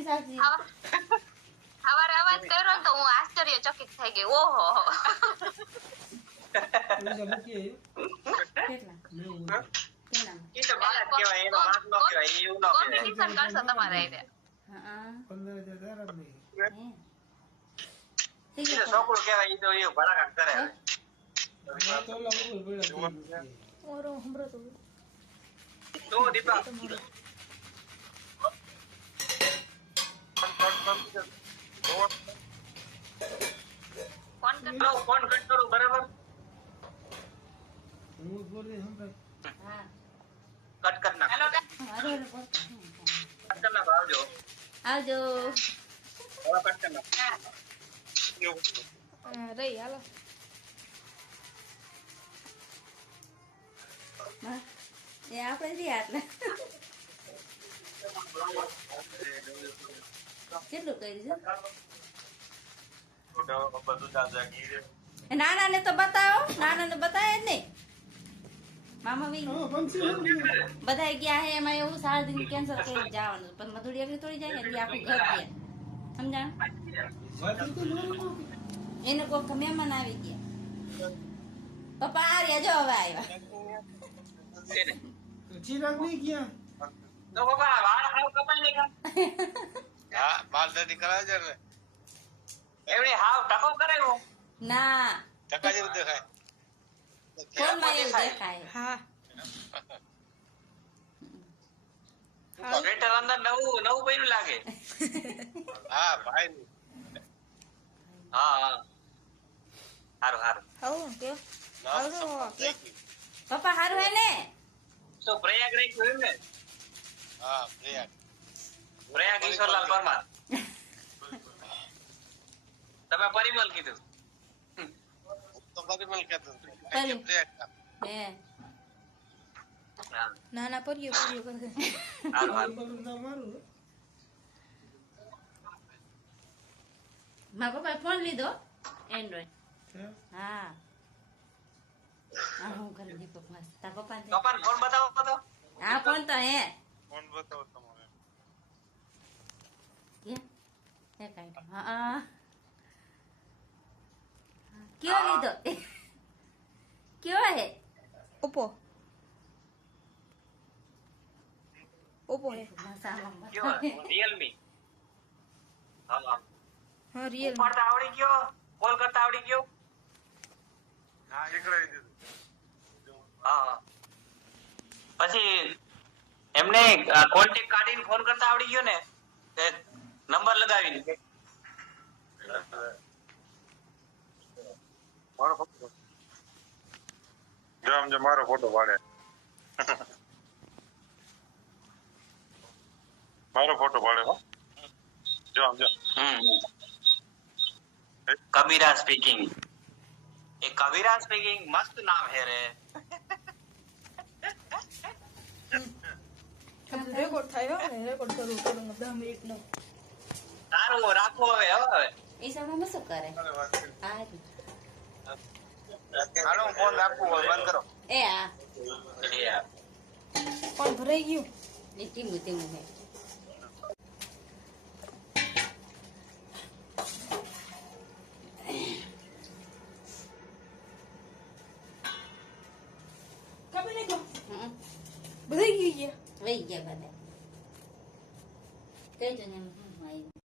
માંડવી સાચી સવારે અવાજ કર્યો ને તો હું આશ્ચર્યચકિત થઈ ગઈ. ઓહો કોમ્પિટિશન કરશો તમારે એને. છોકરું કેવાય ઈ તો એ ભડાકા કરે. તો દીપા ફોન કટ કરું બરાબર. કટ કર નાખ. કટ કર નાખ. આવજો આવજો હવે કટ કર નાખ. રહી હાલો એ આપણે જ આટલા કેટલું કર્યું છે નાના ને તો બતાવો નાના ને બતાવે જ નહીં મામા બી બધા ગયા હે એમાં એવું 7 દિન કેન્સલ કરી જવાનું પણ મધુડી એકલી થોડી જાય ને એટલે આખું ઘર ગયા સમજાણ એને કોઈ મહેમાન આવી ગયા પપ્પા આ રહ્યા જો હવે આવ્યા ચિરાગ નહીં ગયા તો બાબા વાળ હાવ કપાઈ નાખ્યા. હા માલ દાદી કરાવે છે ને એવડી હાવ ટકો કરાવ્યો. ના ટકા જેવું દેખાય ફોનમાં એવું દેખાય હા સ્વેટર અંદર નવું બન્યું લાગે. હા ભાઈ હા હા હારું હારું. આવું કે પપ્પા હારું હે ને તો પ્રયાગ રાખ્યું એમ ને. હા પ્રયાગ પ્રયાગ ઈશ્વરલાલ પરમાર. તમે પરિમલ કીધું. તો પરિમલ કહેતો પરિમલ. પ્રયાગ હે હા નાના પરિયો કરે હારું હારું. મારું મારા પપ્પાએ ફોન લીધો એન્ડ્રોઈડ હા હા હું કરી દીપક મસ્ત તાર પપ્પા કપાન ફોન બતાવો તો. હા ફોન તો હે ફોન બતાવો તમારે હે કાઈ હા કયો લીધો કયો હે ઓપ્પો હે કયો રિયલમી. હા હા. હા રિયલ ઉપાડતા આવડી ગયો. કોલ કરતા આવડી ગયો. હા નીકળાવી દીધું હા પછી એમને કોન્ટેક્ટ કાઢીને ફોન કરતા આવડી ગયો ને તે નંબર લગાવીને. મારો ફોટો જો આમ જો મારો ફોટો પાડે મારો ફોટો પાડે હો જો આમ જો કબીરા સ્પીકિંગ. એ કબીરા સ્પીકિંગ મસ્ત નામ હે રે. રેકોર્ડ થાય હો ને રેકોર્ડ કરું 10 મિનિટ નો સારું રાખો હવે હવે. એ સમયમાં શું કરે હા હાલો હું ફોન રાખું બંધ કરો એ હા પણ ભરાઈ ગયું એ ધીમું ધીમું હે કપી નહીં ગયો હમ ભરાઈ ગયું વહી ગયા બધા કઈ જો ને આવ્યું